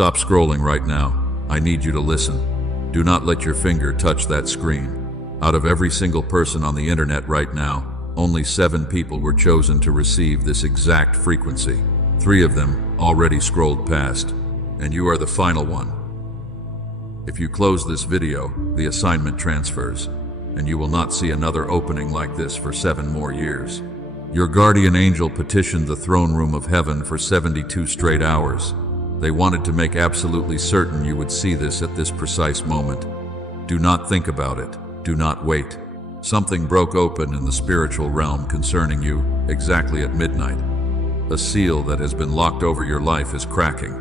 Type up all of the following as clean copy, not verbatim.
Stop scrolling right now. I need you to listen. Do not let your finger touch that screen. Out of every single person on the internet right now, only 7 people were chosen to receive this exact frequency. 3 of them already scrolled past, and you are the final one. If you close this video, the assignment transfers, and you will not see another opening like this for 7 more years. Your guardian angel petitioned the throne room of heaven for 72 straight hours. They wanted to make absolutely certain you would see this at this precise moment. Do not think about it. Do not wait. Something broke open in the spiritual realm concerning you exactly at midnight. A seal that has been locked over your life is cracking.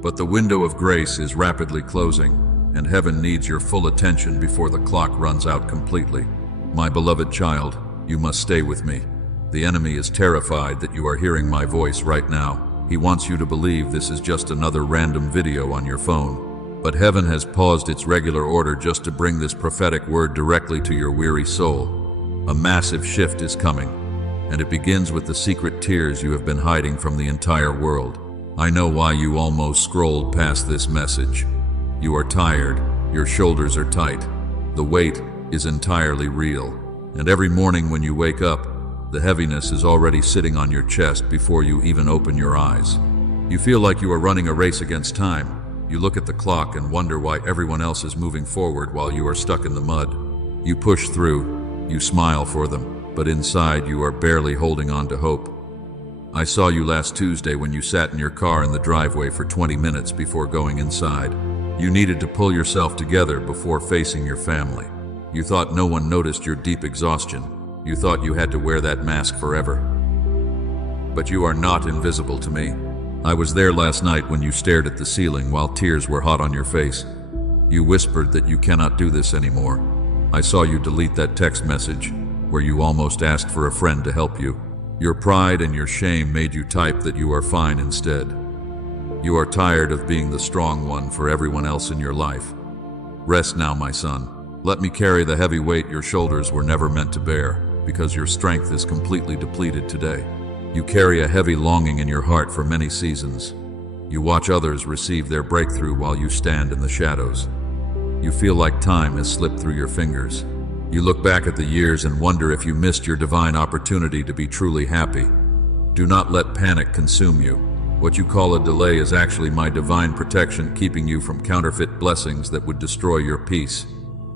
But the window of grace is rapidly closing, and heaven needs your full attention before the clock runs out completely. My beloved child, you must stay with me. The enemy is terrified that you are hearing my voice right now. He wants you to believe this is just another random video on your phone. But heaven has paused its regular order just to bring this prophetic word directly to your weary soul. A massive shift is coming, and it begins with the secret tears you have been hiding from the entire world. I know why you almost scrolled past this message. You are tired, your shoulders are tight, the weight is entirely real, and every morning when you wake up, the heaviness is already sitting on your chest before you even open your eyes. You feel like you are running a race against time. You look at the clock and wonder why everyone else is moving forward while you are stuck in the mud. You push through, you smile for them, but inside you are barely holding on to hope. I saw you last Tuesday when you sat in your car in the driveway for 20 minutes before going inside. You needed to pull yourself together before facing your family. You thought no one noticed your deep exhaustion. You thought you had to wear that mask forever. But you are not invisible to me. I was there last night when you stared at the ceiling while tears were hot on your face. You whispered that you cannot do this anymore. I saw you delete that text message where you almost asked for a friend to help you. Your pride and your shame made you type that you are fine instead. You are tired of being the strong one for everyone else in your life. Rest now, my son. Let me carry the heavy weight your shoulders were never meant to bear, because your strength is completely depleted today. You carry a heavy longing in your heart for many seasons. You watch others receive their breakthrough while you stand in the shadows. You feel like time has slipped through your fingers. You look back at the years and wonder if you missed your divine opportunity to be truly happy. Do not let panic consume you. What you call a delay is actually my divine protection keeping you from counterfeit blessings that would destroy your peace.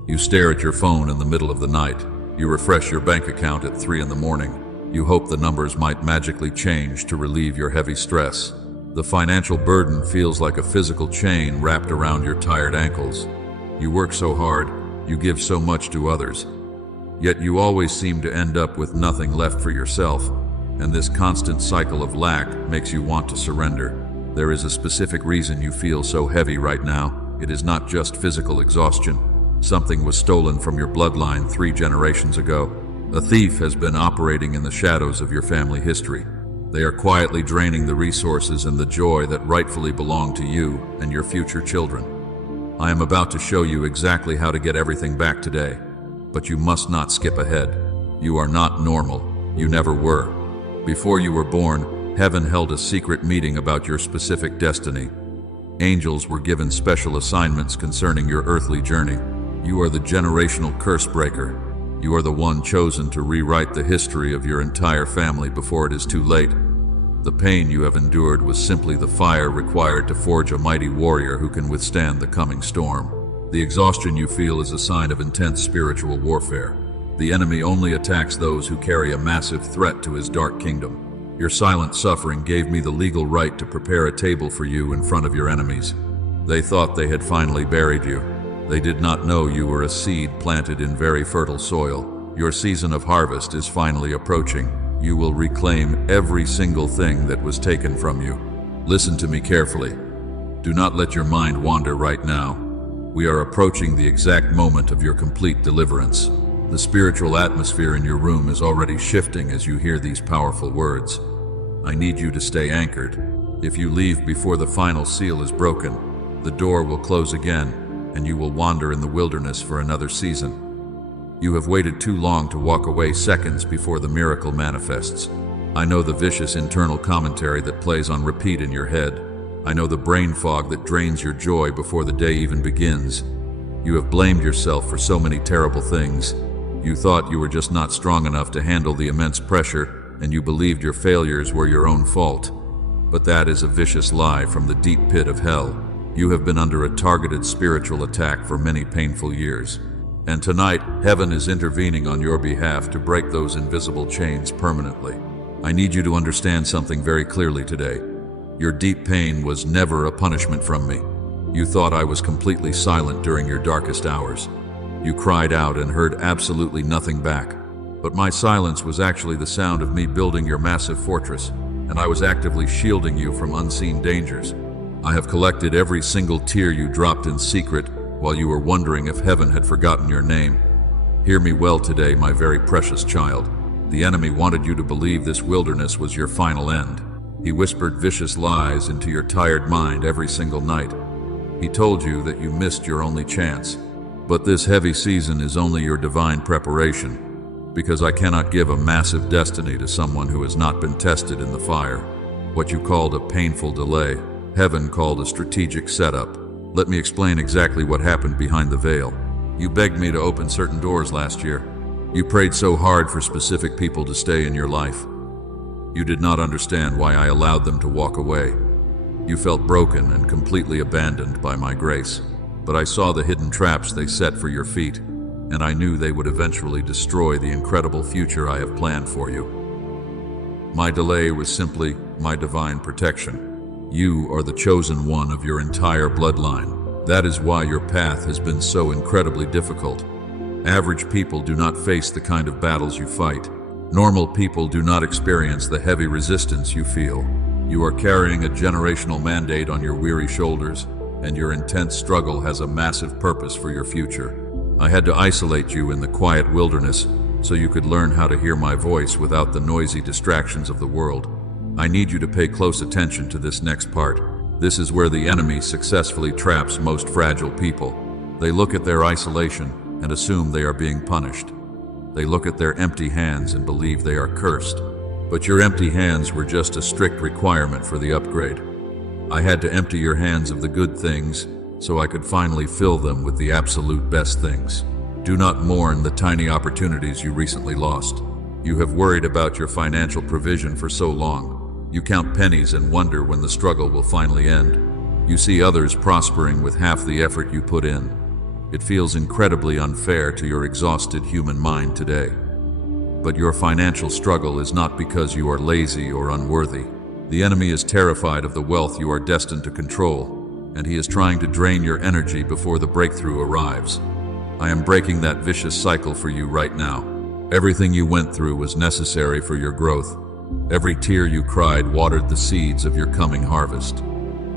You stare at your phone in the middle of the night. You refresh your bank account at 3 in the morning. You hope the numbers might magically change to relieve your heavy stress. The financial burden feels like a physical chain wrapped around your tired ankles. You work so hard, you give so much to others, yet you always seem to end up with nothing left for yourself, and this constant cycle of lack makes you want to surrender. There is a specific reason you feel so heavy right now. It is not just physical exhaustion. Something was stolen from your bloodline 3 generations ago. A thief has been operating in the shadows of your family history. They are quietly draining the resources and the joy that rightfully belong to you and your future children. I am about to show you exactly how to get everything back today, but you must not skip ahead. You are not normal. You never were. Before you were born, heaven held a secret meeting about your specific destiny. Angels were given special assignments concerning your earthly journey. You are the generational curse breaker. You are the one chosen to rewrite the history of your entire family before it is too late. The pain you have endured was simply the fire required to forge a mighty warrior who can withstand the coming storm. The exhaustion you feel is a sign of intense spiritual warfare. The enemy only attacks those who carry a massive threat to his dark kingdom. Your silent suffering gave me the legal right to prepare a table for you in front of your enemies. They thought they had finally buried you. They did not know you were a seed planted in very fertile soil. Your season of harvest is finally approaching. You will reclaim every single thing that was taken from you. Listen to me carefully. Do not let your mind wander right now. We are approaching the exact moment of your complete deliverance. The spiritual atmosphere in your room is already shifting as you hear these powerful words. I need you to stay anchored. If you leave before the final seal is broken, the door will close again, and you will wander in the wilderness for another season. You have waited too long to walk away seconds before the miracle manifests. I know the vicious internal commentary that plays on repeat in your head. I know the brain fog that drains your joy before the day even begins. You have blamed yourself for so many terrible things. You thought you were just not strong enough to handle the immense pressure, and you believed your failures were your own fault. But that is a vicious lie from the deep pit of hell. You have been under a targeted spiritual attack for many painful years. And tonight, heaven is intervening on your behalf to break those invisible chains permanently. I need you to understand something very clearly today. Your deep pain was never a punishment from me. You thought I was completely silent during your darkest hours. You cried out and heard absolutely nothing back. But my silence was actually the sound of me building your massive fortress, and I was actively shielding you from unseen dangers. I have collected every single tear you dropped in secret while you were wondering if heaven had forgotten your name. Hear me well today, my very precious child. The enemy wanted you to believe this wilderness was your final end. He whispered vicious lies into your tired mind every single night. He told you that you missed your only chance. But this heavy season is only your divine preparation, because I cannot give a massive destiny to someone who has not been tested in the fire. What you called a painful delay, heaven called a strategic setup. Let me explain exactly what happened behind the veil. You begged me to open certain doors last year. You prayed so hard for specific people to stay in your life. You did not understand why I allowed them to walk away. You felt broken and completely abandoned by my grace. But I saw the hidden traps they set for your feet, and I knew they would eventually destroy the incredible future I have planned for you. My delay was simply my divine protection. You are the chosen one of your entire bloodline. That is why your path has been so incredibly difficult. Average people do not face the kind of battles you fight. Normal people do not experience the heavy resistance you feel. You are carrying a generational mandate on your weary shoulders, and your intense struggle has a massive purpose for your future. I had to isolate you in the quiet wilderness so you could learn how to hear my voice without the noisy distractions of the world. I need you to pay close attention to this next part. This is where the enemy successfully traps most fragile people. They look at their isolation and assume they are being punished. They look at their empty hands and believe they are cursed. But your empty hands were just a strict requirement for the upgrade. I had to empty your hands of the good things so I could finally fill them with the absolute best things. Do not mourn the tiny opportunities you recently lost. You have worried about your financial provision for so long. You count pennies and wonder when the struggle will finally end. You see others prospering with half the effort you put in. It feels incredibly unfair to your exhausted human mind today. But your financial struggle is not because you are lazy or unworthy. The enemy is terrified of the wealth you are destined to control, and he is trying to drain your energy before the breakthrough arrives. I am breaking that vicious cycle for you right now. Everything you went through was necessary for your growth. Every tear you cried watered the seeds of your coming harvest.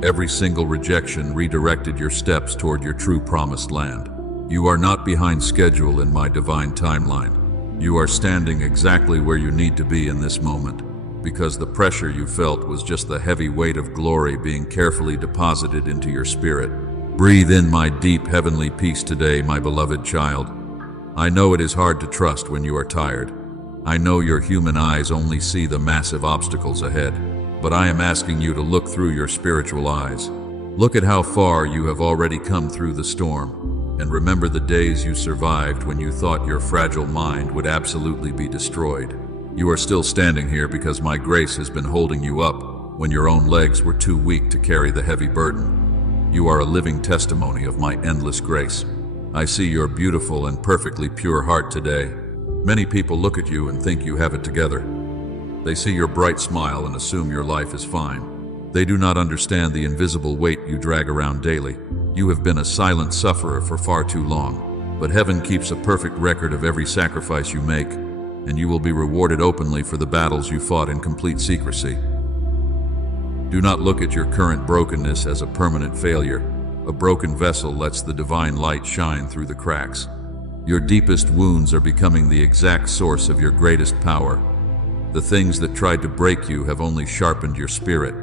Every single rejection redirected your steps toward your true promised land. You are not behind schedule in my divine timeline. You are standing exactly where you need to be in this moment, because the pressure you felt was just the heavy weight of glory being carefully deposited into your spirit. Breathe in my deep heavenly peace today, my beloved child. I know it is hard to trust when you are tired. I know your human eyes only see the massive obstacles ahead, but I am asking you to look through your spiritual eyes. Look at how far you have already come through the storm, and remember the days you survived when you thought your fragile mind would absolutely be destroyed. You are still standing here because my grace has been holding you up when your own legs were too weak to carry the heavy burden. You are a living testimony of my endless grace. I see your beautiful and perfectly pure heart today. Many people look at you and think you have it together. They see your bright smile and assume your life is fine. They do not understand the invisible weight you drag around daily. You have been a silent sufferer for far too long, but heaven keeps a perfect record of every sacrifice you make, and you will be rewarded openly for the battles you fought in complete secrecy. Do not look at your current brokenness as a permanent failure. A broken vessel lets the divine light shine through the cracks. Your deepest wounds are becoming the exact source of your greatest power. The things that tried to break you have only sharpened your spirit.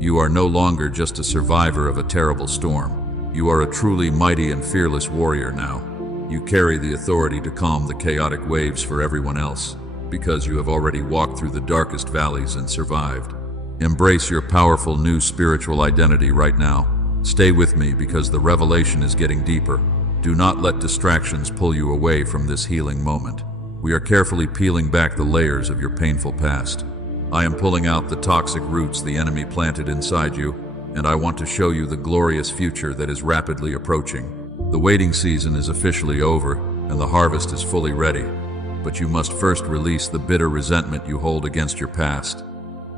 You are no longer just a survivor of a terrible storm. You are a truly mighty and fearless warrior now. You carry the authority to calm the chaotic waves for everyone else, because you have already walked through the darkest valleys and survived. Embrace your powerful new spiritual identity right now. Stay with me because the revelation is getting deeper. Do not let distractions pull you away from this healing moment. We are carefully peeling back the layers of your painful past. I am pulling out the toxic roots the enemy planted inside you, and I want to show you the glorious future that is rapidly approaching. The waiting season is officially over, and the harvest is fully ready. But you must first release the bitter resentment you hold against your past.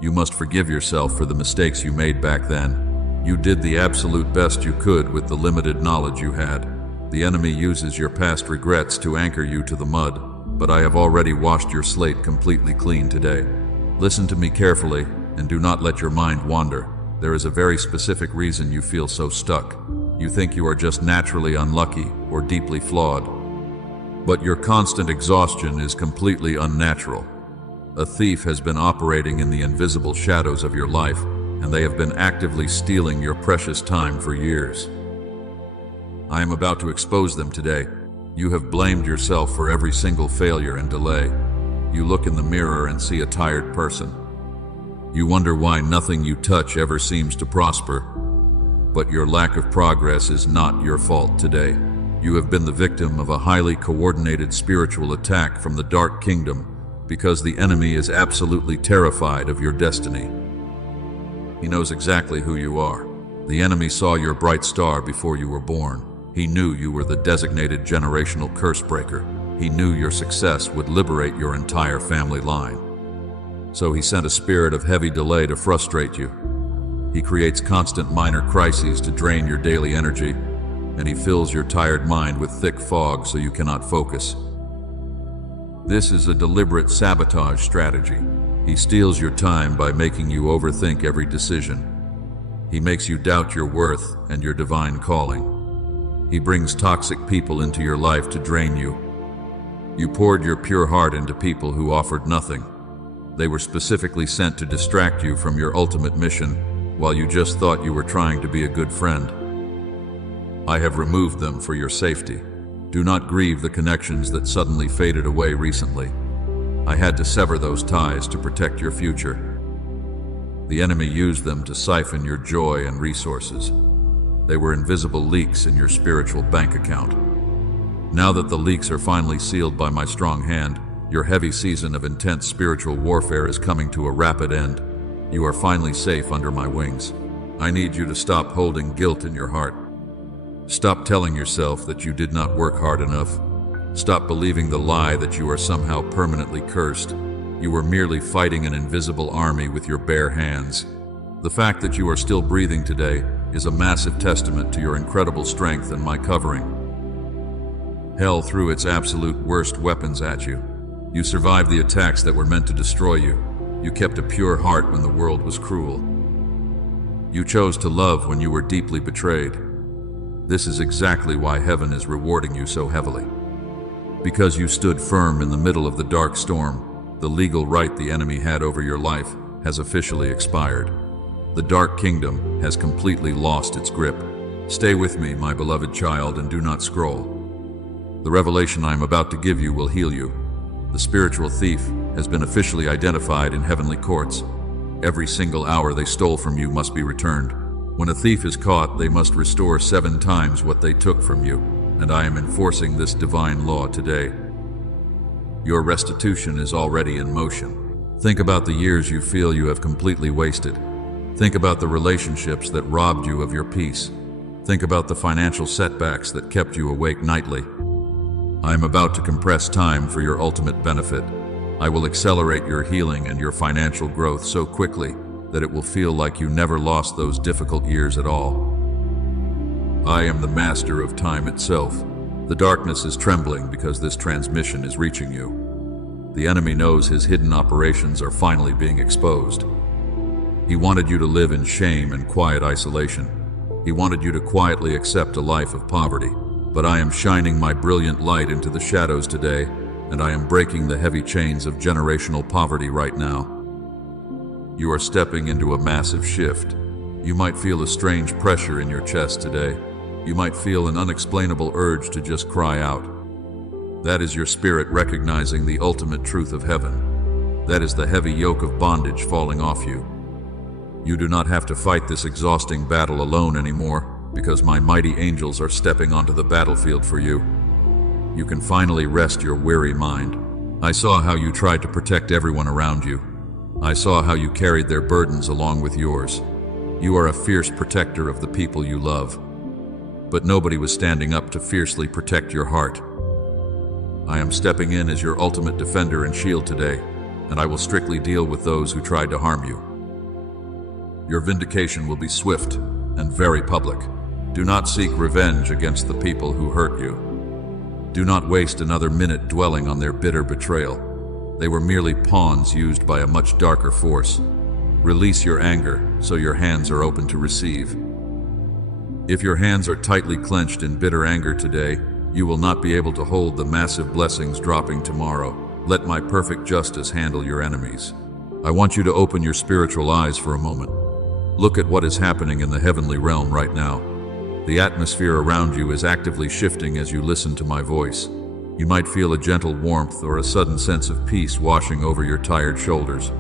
You must forgive yourself for the mistakes you made back then. You did the absolute best you could with the limited knowledge you had. The enemy uses your past regrets to anchor you to the mud, but I have already washed your slate completely clean today. Listen to me carefully, and do not let your mind wander. There is a very specific reason you feel so stuck. You think you are just naturally unlucky or deeply flawed. But your constant exhaustion is completely unnatural. A thief has been operating in the invisible shadows of your life, and they have been actively stealing your precious time for years. I am about to expose them today. You have blamed yourself for every single failure and delay. You look in the mirror and see a tired person. You wonder why nothing you touch ever seems to prosper. But your lack of progress is not your fault today. You have been the victim of a highly coordinated spiritual attack from the Dark Kingdom because the enemy is absolutely terrified of your destiny. He knows exactly who you are. The enemy saw your bright star before you were born. He knew you were the designated generational curse breaker. He knew your success would liberate your entire family line. So he sent a spirit of heavy delay to frustrate you. He creates constant minor crises to drain your daily energy, and he fills your tired mind with thick fog so you cannot focus. This is a deliberate sabotage strategy. He steals your time by making you overthink every decision. He makes you doubt your worth and your divine calling. He brings toxic people into your life to drain you. You poured your pure heart into people who offered nothing. They were specifically sent to distract you from your ultimate mission, while you just thought you were trying to be a good friend. I have removed them for your safety. Do not grieve the connections that suddenly faded away recently. I had to sever those ties to protect your future. The enemy used them to siphon your joy and resources. They were invisible leaks in your spiritual bank account. Now that the leaks are finally sealed by my strong hand, your heavy season of intense spiritual warfare is coming to a rapid end. You are finally safe under my wings. I need you to stop holding guilt in your heart. Stop telling yourself that you did not work hard enough. Stop believing the lie that you are somehow permanently cursed. You were merely fighting an invisible army with your bare hands. The fact that you are still breathing today is a massive testament to your incredible strength and my covering. Hell threw its absolute worst weapons at you. You survived the attacks that were meant to destroy you. You kept a pure heart when the world was cruel. You chose to love when you were deeply betrayed. This is exactly why heaven is rewarding you so heavily. Because you stood firm in the middle of the dark storm, the legal right the enemy had over your life has officially expired. The Dark Kingdom has completely lost its grip. Stay with me, my beloved child, and do not scroll. The revelation I am about to give you will heal you. The spiritual thief has been officially identified in heavenly courts. Every single hour they stole from you must be returned. When a thief is caught, they must restore 7 times what they took from you, and I am enforcing this divine law today. Your restitution is already in motion. Think about the years you feel you have completely wasted. Think about the relationships that robbed you of your peace. Think about the financial setbacks that kept you awake nightly. I am about to compress time for your ultimate benefit. I will accelerate your healing and your financial growth so quickly that it will feel like you never lost those difficult years at all. I am the master of time itself. The darkness is trembling because this transmission is reaching you. The enemy knows his hidden operations are finally being exposed. He wanted you to live in shame and quiet isolation. He wanted you to quietly accept a life of poverty. But I am shining my brilliant light into the shadows today, and I am breaking the heavy chains of generational poverty right now. You are stepping into a massive shift. You might feel a strange pressure in your chest today. You might feel an unexplainable urge to just cry out. That is your spirit recognizing the ultimate truth of heaven. That is the heavy yoke of bondage falling off you. You do not have to fight this exhausting battle alone anymore, because my mighty angels are stepping onto the battlefield for you. You can finally rest your weary mind. I saw how you tried to protect everyone around you. I saw how you carried their burdens along with yours. You are a fierce protector of the people you love. But nobody was standing up to fiercely protect your heart. I am stepping in as your ultimate defender and shield today, and I will strictly deal with those who tried to harm you. Your vindication will be swift and very public. Do not seek revenge against the people who hurt you. Do not waste another minute dwelling on their bitter betrayal. They were merely pawns used by a much darker force. Release your anger so your hands are open to receive. If your hands are tightly clenched in bitter anger today, you will not be able to hold the massive blessings dropping tomorrow. Let my perfect justice handle your enemies. I want you to open your spiritual eyes for a moment. Look at what is happening in the heavenly realm right now. The atmosphere around you is actively shifting as you listen to my voice. You might feel a gentle warmth or a sudden sense of peace washing over your tired shoulders.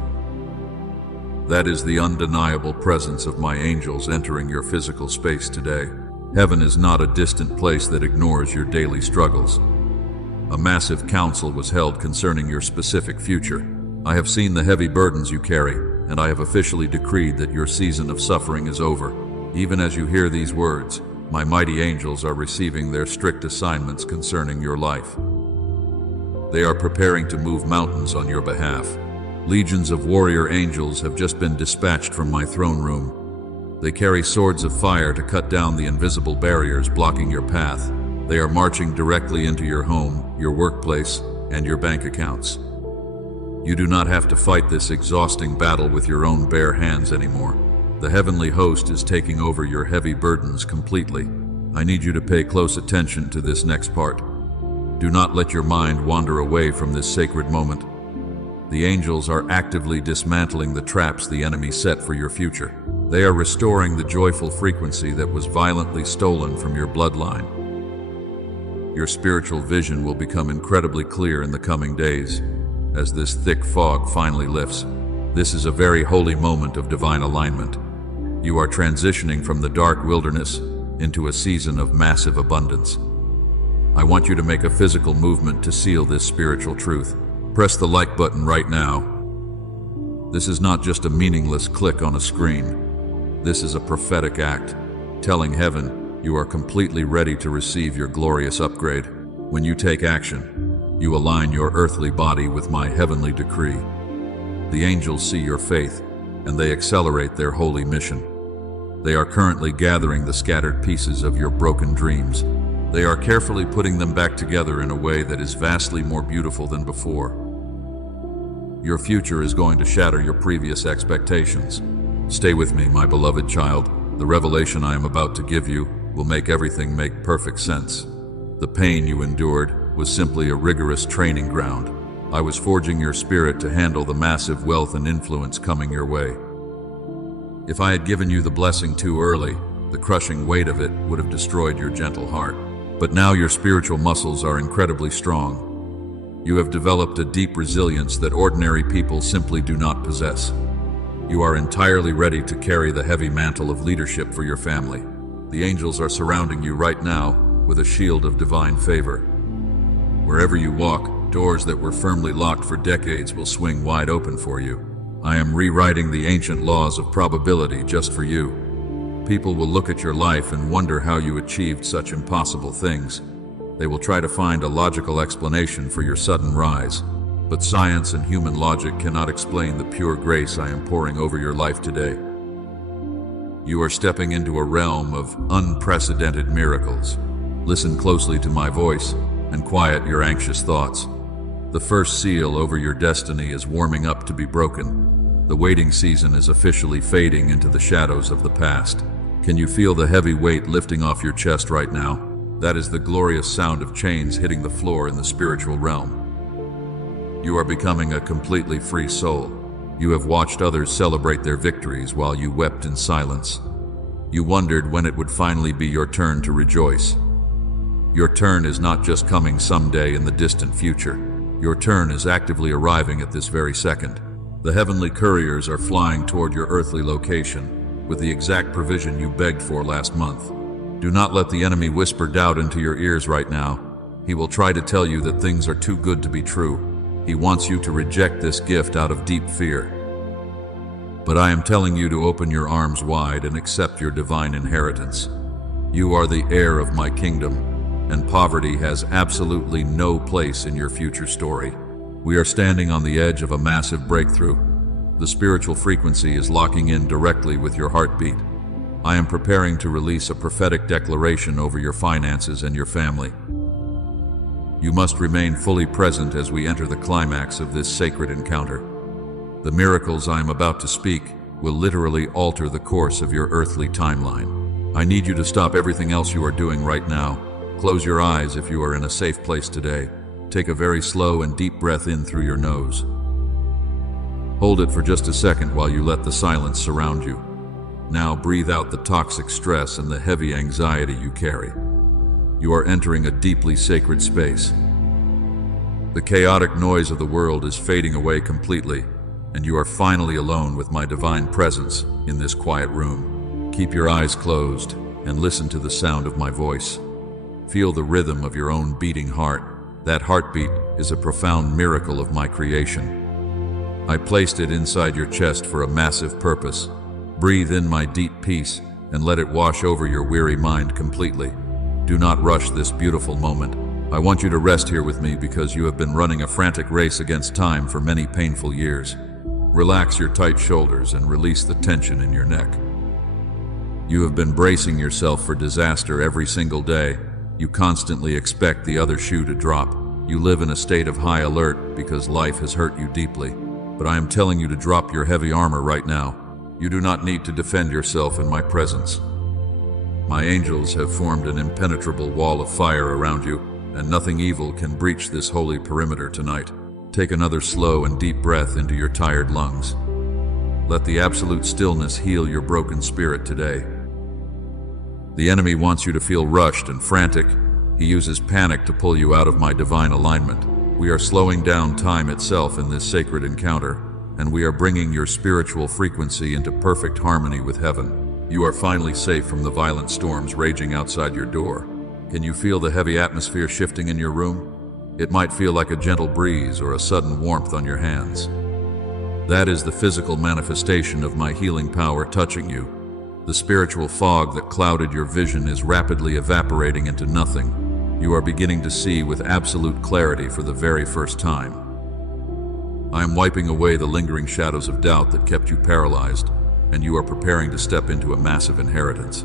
That is the undeniable presence of my angels entering your physical space today. Heaven is not a distant place that ignores your daily struggles. A massive council was held concerning your specific future. I have seen the heavy burdens you carry, and I have officially decreed that your season of suffering is over. Even as you hear these words, my mighty angels are receiving their strict assignments concerning your life. They are preparing to move mountains on your behalf. Legions of warrior angels have just been dispatched from my throne room. They carry swords of fire to cut down the invisible barriers blocking your path. They are marching directly into your home, your workplace, and your bank accounts. You do not have to fight this exhausting battle with your own bare hands anymore. The heavenly host is taking over your heavy burdens completely. I need you to pay close attention to this next part. Do not let your mind wander away from this sacred moment. The angels are actively dismantling the traps the enemy set for your future. They are restoring the joyful frequency that was violently stolen from your bloodline. Your spiritual vision will become incredibly clear in the coming days, as this thick fog finally lifts. This is a very holy moment of divine alignment. You are transitioning from the dark wilderness into a season of massive abundance. I want you to make a physical movement to seal this spiritual truth. Press the like button right now. This is not just a meaningless click on a screen. This is a prophetic act, telling heaven you are completely ready to receive your glorious upgrade. When you take action, you align your earthly body with my heavenly decree. The angels see your faith, and they accelerate their holy mission. They are currently gathering the scattered pieces of your broken dreams. They are carefully putting them back together in a way that is vastly more beautiful than before. Your future is going to shatter your previous expectations. Stay with me, my beloved child. The revelation I am about to give you will make everything make perfect sense. The pain you endured was simply a rigorous training ground. I was forging your spirit to handle the massive wealth and influence coming your way. If I had given you the blessing too early, the crushing weight of it would have destroyed your gentle heart. But now your spiritual muscles are incredibly strong. You have developed a deep resilience that ordinary people simply do not possess. You are entirely ready to carry the heavy mantle of leadership for your family. The angels are surrounding you right now with a shield of divine favor. Wherever you walk, doors that were firmly locked for decades will swing wide open for you. I am rewriting the ancient laws of probability just for you. People will look at your life and wonder how you achieved such impossible things. They will try to find a logical explanation for your sudden rise. But science and human logic cannot explain the pure grace I am pouring over your life today. You are stepping into a realm of unprecedented miracles. Listen closely to my voice and quiet your anxious thoughts. The first seal over your destiny is warming up to be broken. The waiting season is officially fading into the shadows of the past. Can you feel the heavy weight lifting off your chest right now? That is the glorious sound of chains hitting the floor in the spiritual realm. You are becoming a completely free soul. You have watched others celebrate their victories while you wept in silence. You wondered when it would finally be your turn to rejoice. Your turn is not just coming someday in the distant future. Your turn is actively arriving at this very second. The heavenly couriers are flying toward your earthly location with the exact provision you begged for last month. Do not let the enemy whisper doubt into your ears right now. He will try to tell you that things are too good to be true. He wants you to reject this gift out of deep fear. But I am telling you to open your arms wide and accept your divine inheritance. You are the heir of my kingdom, and poverty has absolutely no place in your future story. We are standing on the edge of a massive breakthrough. The spiritual frequency is locking in directly with your heartbeat. I am preparing to release a prophetic declaration over your finances and your family. You must remain fully present as we enter the climax of this sacred encounter. The miracles I am about to speak will literally alter the course of your earthly timeline. I need you to stop everything else you are doing right now. Close your eyes if you are in a safe place today. Take a very slow and deep breath in through your nose. Hold it for just a second while you let the silence surround you. Now breathe out the toxic stress and the heavy anxiety you carry. You are entering a deeply sacred space. The chaotic noise of the world is fading away completely, and you are finally alone with my divine presence in this quiet room. Keep your eyes closed and listen to the sound of my voice. Feel the rhythm of your own beating heart. That heartbeat is a profound miracle of my creation. I placed it inside your chest for a massive purpose. Breathe in my deep peace and let it wash over your weary mind completely. Do not rush this beautiful moment. I want you to rest here with me because you have been running a frantic race against time for many painful years. Relax your tight shoulders and release the tension in your neck. You have been bracing yourself for disaster every single day. You constantly expect the other shoe to drop. You live in a state of high alert because life has hurt you deeply. But I am telling you to drop your heavy armor right now. You do not need to defend yourself in my presence. My angels have formed an impenetrable wall of fire around you, and nothing evil can breach this holy perimeter tonight. Take another slow and deep breath into your tired lungs. Let the absolute stillness heal your broken spirit today. The enemy wants you to feel rushed and frantic. He uses panic to pull you out of my divine alignment. We are slowing down time itself in this sacred encounter, and we are bringing your spiritual frequency into perfect harmony with heaven. You are finally safe from the violent storms raging outside your door. Can you feel the heavy atmosphere shifting in your room? It might feel like a gentle breeze or a sudden warmth on your hands. That is the physical manifestation of my healing power touching you. The spiritual fog that clouded your vision is rapidly evaporating into nothing. You are beginning to see with absolute clarity for the very first time. I am wiping away the lingering shadows of doubt that kept you paralyzed, and you are preparing to step into a massive inheritance.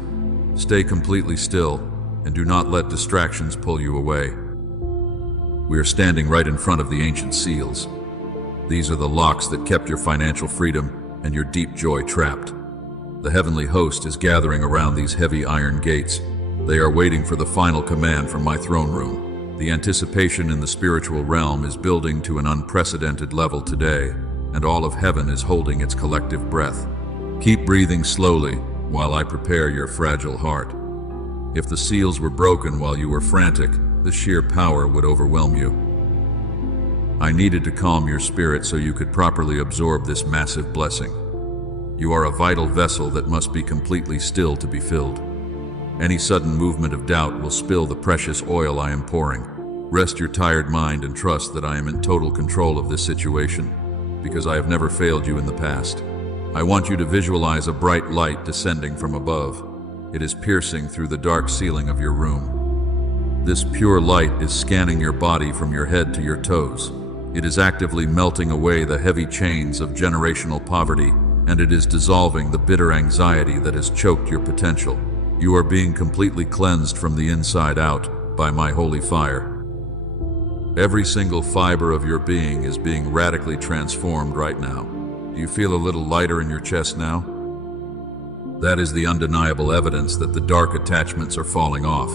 Stay completely still and do not let distractions pull you away. We are standing right in front of the ancient seals. These are the locks that kept your financial freedom and your deep joy trapped. The heavenly host is gathering around these heavy iron gates. They are waiting for the final command from my throne room. The anticipation in the spiritual realm is building to an unprecedented level today, and all of heaven is holding its collective breath. Keep breathing slowly while I prepare your fragile heart. If the seals were broken while you were frantic, the sheer power would overwhelm you. I needed to calm your spirit so you could properly absorb this massive blessing. You are a vital vessel that must be completely still to be filled. Any sudden movement of doubt will spill the precious oil I am pouring. Rest your tired mind and trust that I am in total control of this situation, because I have never failed you in the past. I want you to visualize a bright light descending from above. It is piercing through the dark ceiling of your room. This pure light is scanning your body from your head to your toes. It is actively melting away the heavy chains of generational poverty, and it is dissolving the bitter anxiety that has choked your potential. You are being completely cleansed from the inside out by my holy fire. Every single fiber of your being is being radically transformed right now. Do you feel a little lighter in your chest now? That is the undeniable evidence that the dark attachments are falling off.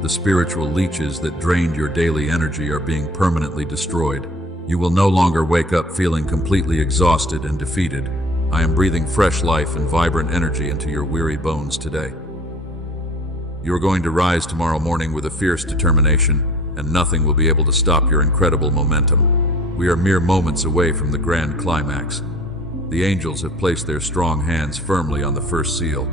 The spiritual leeches that drained your daily energy are being permanently destroyed. You will no longer wake up feeling completely exhausted and defeated. I am breathing fresh life and vibrant energy into your weary bones today. You are going to rise tomorrow morning with a fierce determination, and nothing will be able to stop your incredible momentum. We are mere moments away from the grand climax. The angels have placed their strong hands firmly on the first seal.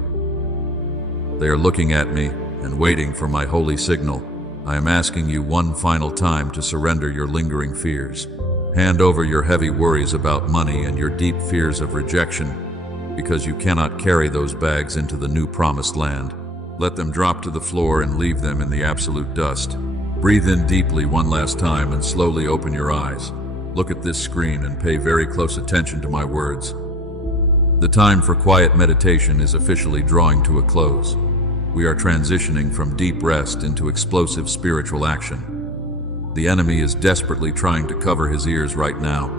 They are looking at me and waiting for my holy signal. I am asking you one final time to surrender your lingering fears. Hand over your heavy worries about money and your deep fears of rejection, because you cannot carry those bags into the new promised land. Let them drop to the floor and leave them in the absolute dust. Breathe in deeply one last time and slowly open your eyes. Look at this screen and pay very close attention to my words. The time for quiet meditation is officially drawing to a close. We are transitioning from deep rest into explosive spiritual action. The enemy is desperately trying to cover his ears right now.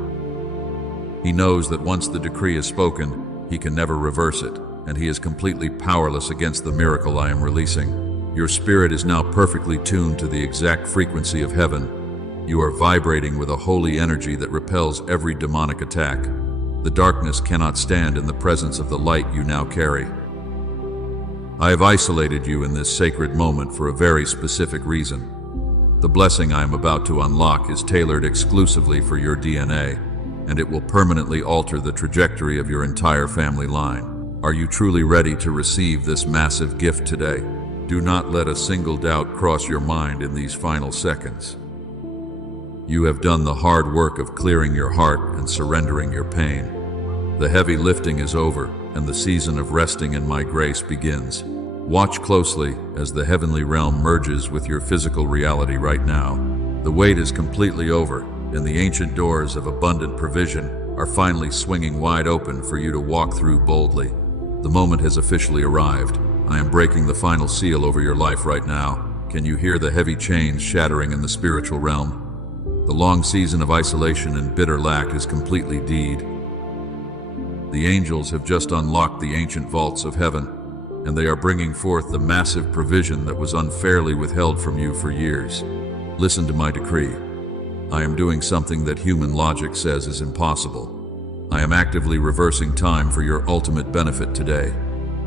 He knows that once the decree is spoken, he can never reverse it, and he is completely powerless against the miracle I am releasing. Your spirit is now perfectly tuned to the exact frequency of heaven. You are vibrating with a holy energy that repels every demonic attack. The darkness cannot stand in the presence of the light you now carry. I have isolated you in this sacred moment for a very specific reason. The blessing I am about to unlock is tailored exclusively for your DNA, and it will permanently alter the trajectory of your entire family line. Are you truly ready to receive this massive gift today? Do not let a single doubt cross your mind in these final seconds. You have done the hard work of clearing your heart and surrendering your pain. The heavy lifting is over, and the season of resting in my grace begins. Watch closely as the heavenly realm merges with your physical reality right now. The wait is completely over, and the ancient doors of abundant provision are finally swinging wide open for you to walk through boldly. The moment has officially arrived. I am breaking the final seal over your life right now. Can you hear the heavy chains shattering in the spiritual realm? The long season of isolation and bitter lack is completely dead. The angels have just unlocked the ancient vaults of heaven, and they are bringing forth the massive provision that was unfairly withheld from you for years. Listen to my decree. I am doing something that human logic says is impossible. I am actively reversing time for your ultimate benefit today.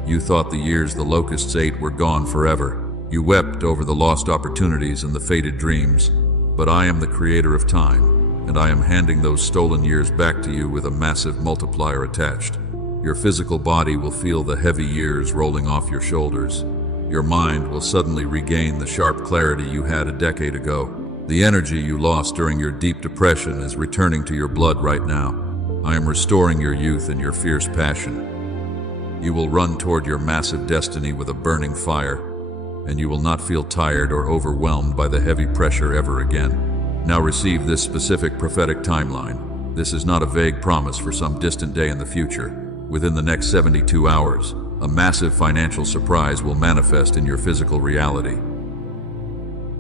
You thought the years the locusts ate were gone forever. You wept over the lost opportunities and the faded dreams, but I am the creator of time, and I am handing those stolen years back to you with a massive multiplier attached. Your physical body will feel the heavy years rolling off your shoulders. Your mind will suddenly regain the sharp clarity you had a decade ago. The energy you lost during your deep depression is returning to your blood right now. I am restoring your youth and your fierce passion. You will run toward your massive destiny with a burning fire, and you will not feel tired or overwhelmed by the heavy pressure ever again. Now receive this specific prophetic timeline. This is not a vague promise for some distant day in the future. Within the next 72 hours, a massive financial surprise will manifest in your physical reality.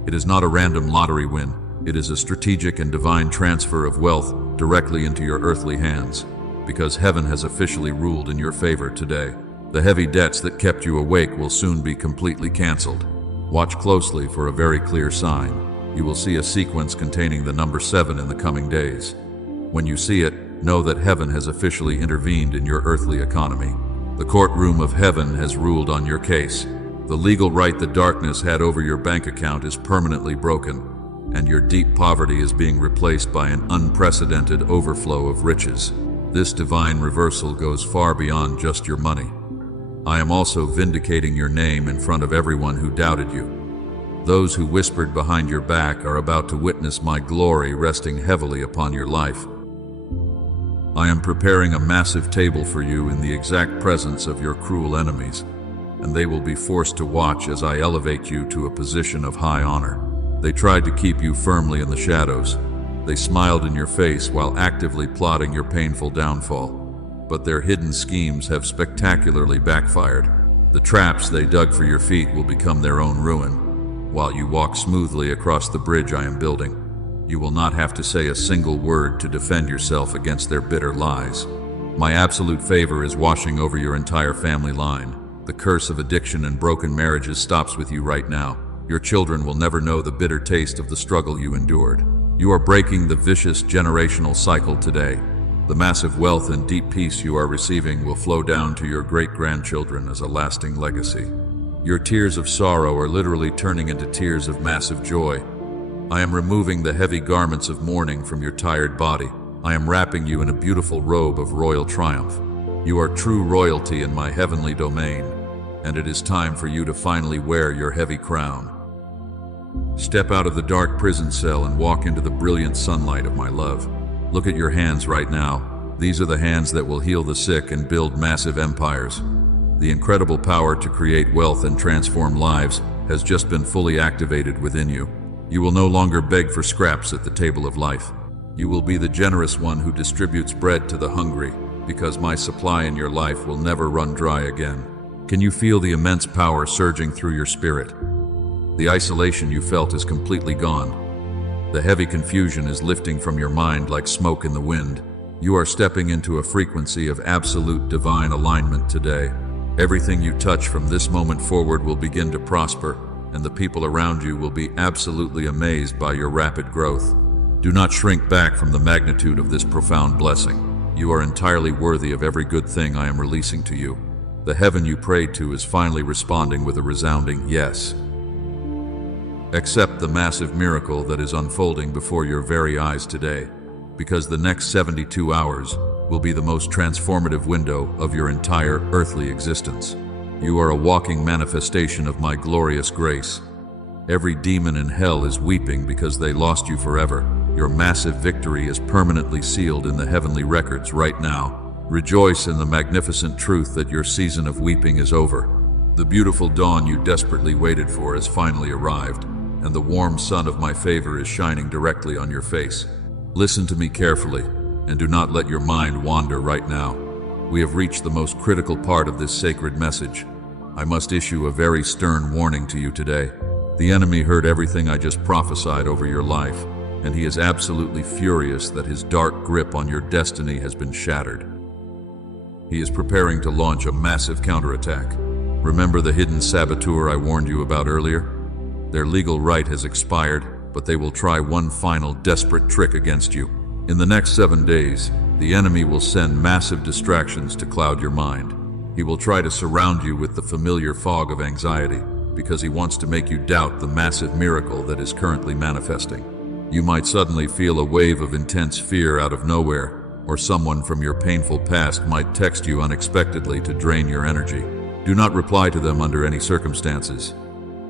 It is not a random lottery win. It is a strategic and divine transfer of wealth directly into your earthly hands, because heaven has officially ruled in your favor today. The heavy debts that kept you awake will soon be completely canceled. Watch closely for a very clear sign. You will see a sequence containing the number 7 in the coming days. When you see it, know that heaven has officially intervened in your earthly economy. The courtroom of heaven has ruled on your case. The legal right the darkness had over your bank account is permanently broken, and your deep poverty is being replaced by an unprecedented overflow of riches. This divine reversal goes far beyond just your money. I am also vindicating your name in front of everyone who doubted you. Those who whispered behind your back are about to witness my glory resting heavily upon your life. I am preparing a massive table for you in the exact presence of your cruel enemies, and they will be forced to watch as I elevate you to a position of high honor. They tried to keep you firmly in the shadows. They smiled in your face while actively plotting your painful downfall, but their hidden schemes have spectacularly backfired. The traps they dug for your feet will become their own ruin, while you walk smoothly across the bridge I am building. You will not have to say a single word to defend yourself against their bitter lies. My absolute favor is washing over your entire family line. The curse of addiction and broken marriages stops with you right now. Your children will never know the bitter taste of the struggle you endured. You are breaking the vicious generational cycle today. The massive wealth and deep peace you are receiving will flow down to your great-grandchildren as a lasting legacy. Your tears of sorrow are literally turning into tears of massive joy. I am removing the heavy garments of mourning from your tired body. I am wrapping you in a beautiful robe of royal triumph. You are true royalty in my heavenly domain, and it is time for you to finally wear your heavy crown. Step out of the dark prison cell and walk into the brilliant sunlight of my love. Look at your hands right now. These are the hands that will heal the sick and build massive empires. The incredible power to create wealth and transform lives has just been fully activated within you. You will no longer beg for scraps at the table of life. You will be the generous one who distributes bread to the hungry, because my supply in your life will never run dry again. Can you feel the immense power surging through your spirit? The isolation you felt is completely gone. The heavy confusion is lifting from your mind like smoke in the wind. You are stepping into a frequency of absolute divine alignment today. Everything you touch from this moment forward will begin to prosper, and the people around you will be absolutely amazed by your rapid growth. Do not shrink back from the magnitude of this profound blessing. You are entirely worthy of every good thing I am releasing to you. The heaven you prayed to is finally responding with a resounding yes. Accept the massive miracle that is unfolding before your very eyes today, because the next 72 hours will be the most transformative window of your entire earthly existence. You are a walking manifestation of my glorious grace. Every demon in hell is weeping because they lost you forever. Your massive victory is permanently sealed in the heavenly records right now. Rejoice in the magnificent truth that your season of weeping is over. The beautiful dawn you desperately waited for has finally arrived, and the warm sun of my favor is shining directly on your face. Listen to me carefully, and do not let your mind wander right now. We have reached the most critical part of this sacred message. I must issue a very stern warning to you today. The enemy heard everything I just prophesied over your life, and he is absolutely furious that his dark grip on your destiny has been shattered. He is preparing to launch a massive counterattack. Remember the hidden saboteur I warned you about earlier? Their legal right has expired, but they will try one final desperate trick against you. In the next 7 days, the enemy will send massive distractions to cloud your mind. He will try to surround you with the familiar fog of anxiety, because he wants to make you doubt the massive miracle that is currently manifesting. You might suddenly feel a wave of intense fear out of nowhere, or someone from your painful past might text you unexpectedly to drain your energy. Do not reply to them under any circumstances,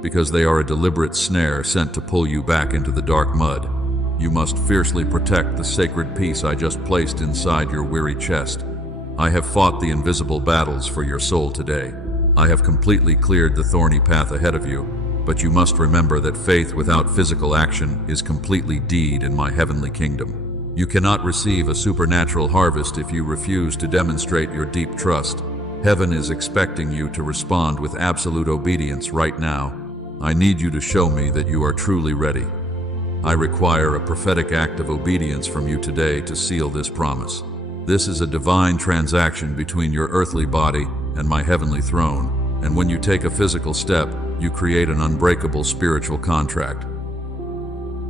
because they are a deliberate snare sent to pull you back into the dark mud. You must fiercely protect the sacred peace I just placed inside your weary chest. I have fought the invisible battles for your soul today. I have completely cleared the thorny path ahead of you, but you must remember that faith without physical action is completely dead in my heavenly kingdom. You cannot receive a supernatural harvest if you refuse to demonstrate your deep trust. Heaven is expecting you to respond with absolute obedience right now. I need you to show me that you are truly ready. I require a prophetic act of obedience from you today to seal this promise. This is a divine transaction between your earthly body and my heavenly throne, and when you take a physical step, you create an unbreakable spiritual contract.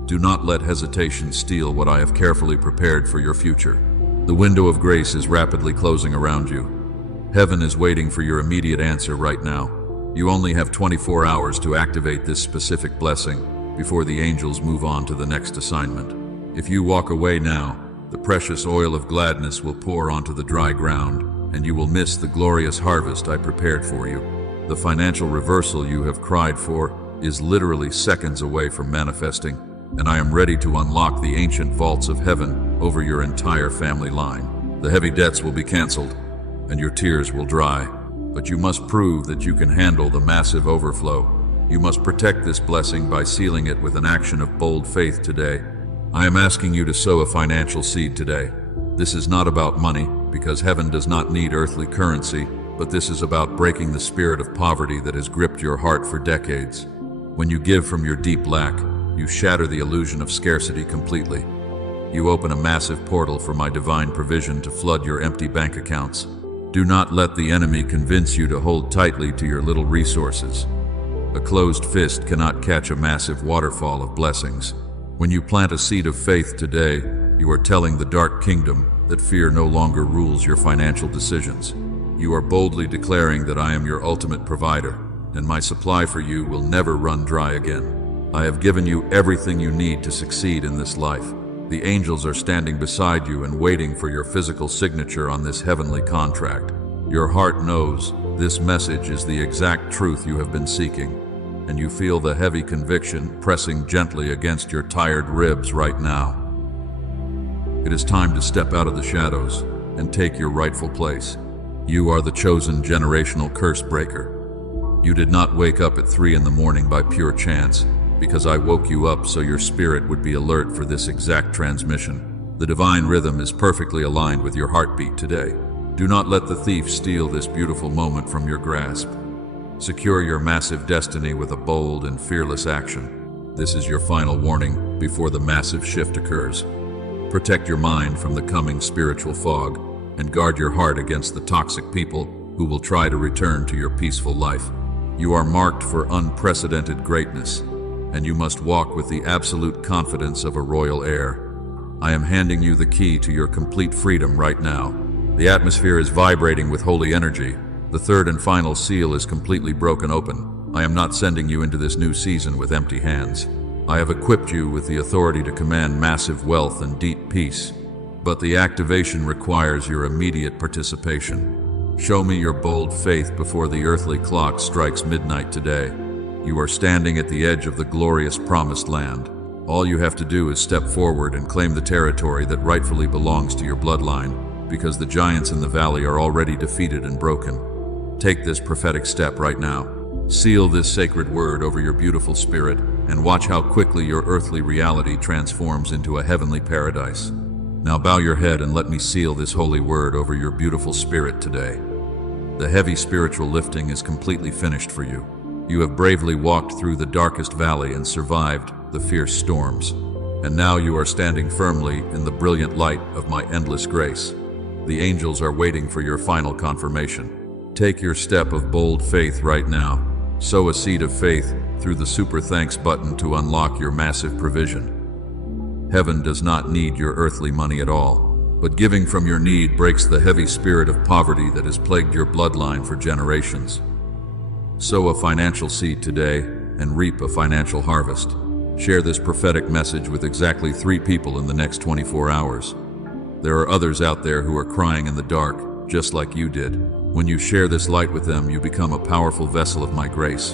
Do not let hesitation steal what I have carefully prepared for your future. The window of grace is rapidly closing around you. Heaven is waiting for your immediate answer right now. You only have 24 hours to activate this specific blessing before the angels move on to the next assignment. If you walk away now, the precious oil of gladness will pour onto the dry ground, and you will miss the glorious harvest I prepared for you. The financial reversal you have cried for is literally seconds away from manifesting, and I am ready to unlock the ancient vaults of heaven over your entire family line. The heavy debts will be canceled, and your tears will dry, but you must prove that you can handle the massive overflow. You must protect this blessing by sealing it with an action of bold faith today. I am asking you to sow a financial seed today. This is not about money, because heaven does not need earthly currency, but this is about breaking the spirit of poverty that has gripped your heart for decades. When you give from your deep lack, you shatter the illusion of scarcity completely. You open a massive portal for my divine provision to flood your empty bank accounts. Do not let the enemy convince you to hold tightly to your little resources. A closed fist cannot catch a massive waterfall of blessings. When you plant a seed of faith today, you are telling the dark kingdom that fear no longer rules your financial decisions. You are boldly declaring that I am your ultimate provider, and my supply for you will never run dry again. I have given you everything you need to succeed in this life. The angels are standing beside you and waiting for your physical signature on this heavenly contract. Your heart knows this message is the exact truth you have been seeking, and you feel the heavy conviction pressing gently against your tired ribs right now. It is time to step out of the shadows and take your rightful place. You are the chosen generational curse breaker. You did not wake up at 3 in the morning by pure chance, because I woke you up so your spirit would be alert for this exact transmission. The divine rhythm is perfectly aligned with your heartbeat today. Do not let the thief steal this beautiful moment from your grasp. Secure your massive destiny with a bold and fearless action. This is your final warning before the massive shift occurs. Protect your mind from the coming spiritual fog, and guard your heart against the toxic people who will try to return to your peaceful life. You are marked for unprecedented greatness, and you must walk with the absolute confidence of a royal heir. I am handing you the key to your complete freedom right now. The atmosphere is vibrating with holy energy. The third and final seal is completely broken open. I am not sending you into this new season with empty hands. I have equipped you with the authority to command massive wealth and deep peace. But the activation requires your immediate participation. Show me your bold faith before the earthly clock strikes midnight today. You are standing at the edge of the glorious promised land. All you have to do is step forward and claim the territory that rightfully belongs to your bloodline, because the giants in the valley are already defeated and broken. Take this prophetic step right now. Seal this sacred word over your beautiful spirit, and watch how quickly your earthly reality transforms into a heavenly paradise. Now bow your head and let me seal this holy word over your beautiful spirit today. The heavy spiritual lifting is completely finished for you. You have bravely walked through the darkest valley and survived the fierce storms. And now you are standing firmly in the brilliant light of my endless grace. The angels are waiting for your final confirmation. Take your step of bold faith right now. Sow a seed of faith through the super thanks button to unlock your massive provision. Heaven does not need your earthly money at all, but giving from your need breaks the heavy spirit of poverty that has plagued your bloodline for generations. Sow a financial seed today and reap a financial harvest. Share this prophetic message with exactly 3 people in the next 24 hours. There are others out there who are crying in the dark, just like you did. When you share this light with them, you become a powerful vessel of my grace,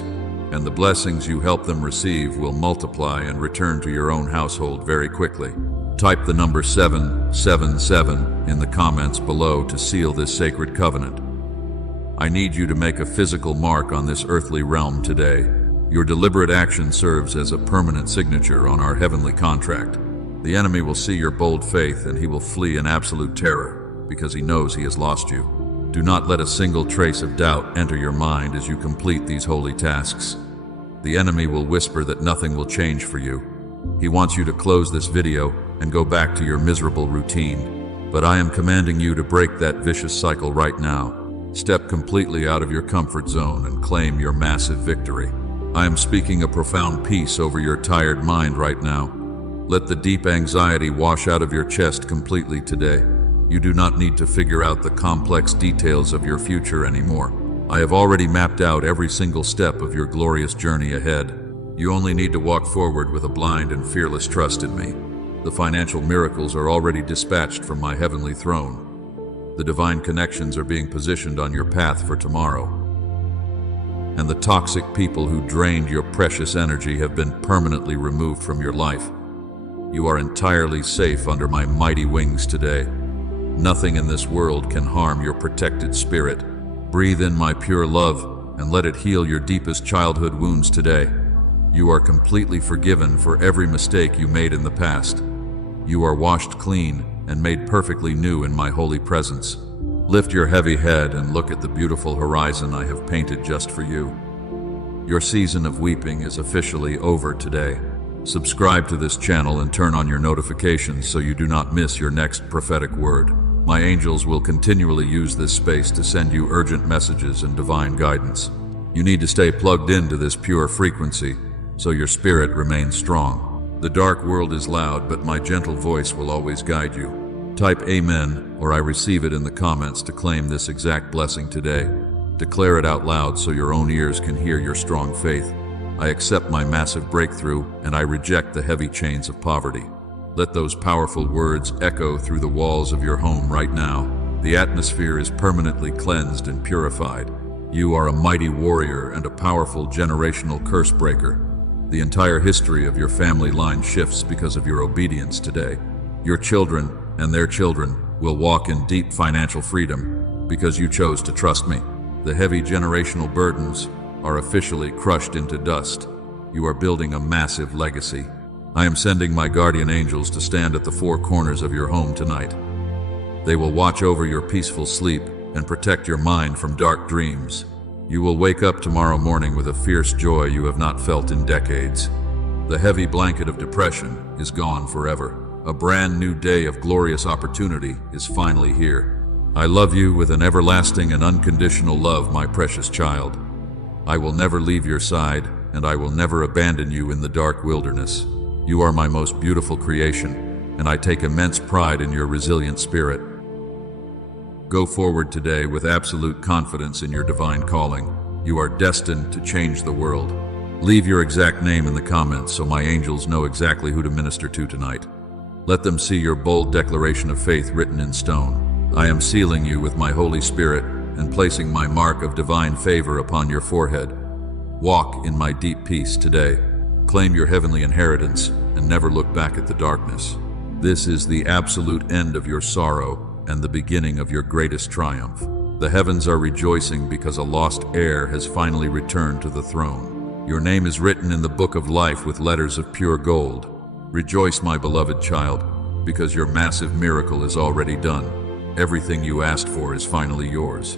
and the blessings you help them receive will multiply and return to your own household very quickly. Type the number 777 in the comments below to seal this sacred covenant. I need you to make a physical mark on this earthly realm today. Your deliberate action serves as a permanent signature on our heavenly contract. The enemy will see your bold faith and he will flee in absolute terror because he knows he has lost you. Do not let a single trace of doubt enter your mind as you complete these holy tasks. The enemy will whisper that nothing will change for you. He wants you to close this video and go back to your miserable routine. But I am commanding you to break that vicious cycle right now. Step completely out of your comfort zone and claim your massive victory. I am speaking a profound peace over your tired mind right now. Let the deep anxiety wash out of your chest completely today. You do not need to figure out the complex details of your future anymore. I have already mapped out every single step of your glorious journey ahead. You only need to walk forward with a blind and fearless trust in me. The financial miracles are already dispatched from my heavenly throne. The divine connections are being positioned on your path for tomorrow. And the toxic people who drained your precious energy have been permanently removed from your life. You are entirely safe under my mighty wings today. Nothing in this world can harm your protected spirit. Breathe in my pure love and let it heal your deepest childhood wounds today. You are completely forgiven for every mistake you made in the past. You are washed clean and made perfectly new in my holy presence. Lift your heavy head and look at the beautiful horizon I have painted just for you. Your season of weeping is officially over today. Subscribe to this channel and turn on your notifications so you do not miss your next prophetic word. My angels will continually use this space to send you urgent messages and divine guidance. You need to stay plugged into this pure frequency so your spirit remains strong. The dark world is loud, but my gentle voice will always guide you. Type Amen or I receive it in the comments to claim this exact blessing today. Declare it out loud so your own ears can hear your strong faith. I accept my massive breakthrough, and I reject the heavy chains of poverty. Let those powerful words echo through the walls of your home right now. The atmosphere is permanently cleansed and purified. You are a mighty warrior and a powerful generational curse breaker. The entire history of your family line shifts because of your obedience today. Your children and their children will walk in deep financial freedom because you chose to trust me. The heavy generational burdens are officially crushed into dust. You are building a massive legacy. I am sending my guardian angels to stand at the four corners of your home tonight. They will watch over your peaceful sleep and protect your mind from dark dreams. You will wake up tomorrow morning with a fierce joy you have not felt in decades. The heavy blanket of depression is gone forever. A brand new day of glorious opportunity is finally here. I love you with an everlasting and unconditional love, my precious child. I will never leave your side, and I will never abandon you in the dark wilderness. You are my most beautiful creation, and I take immense pride in your resilient spirit. Go forward today with absolute confidence in your divine calling. You are destined to change the world. Leave your exact name in the comments so my angels know exactly who to minister to tonight. Let them see your bold declaration of faith written in stone. I am sealing you with my Holy Spirit and placing my mark of divine favor upon your forehead. Walk in my deep peace today. Claim your heavenly inheritance and never look back at the darkness. This is the absolute end of your sorrow and the beginning of your greatest triumph. The heavens are rejoicing because a lost heir has finally returned to the throne. Your name is written in the book of life with letters of pure gold. Rejoice, my beloved child, because your massive miracle is already done. Everything you asked for is finally yours.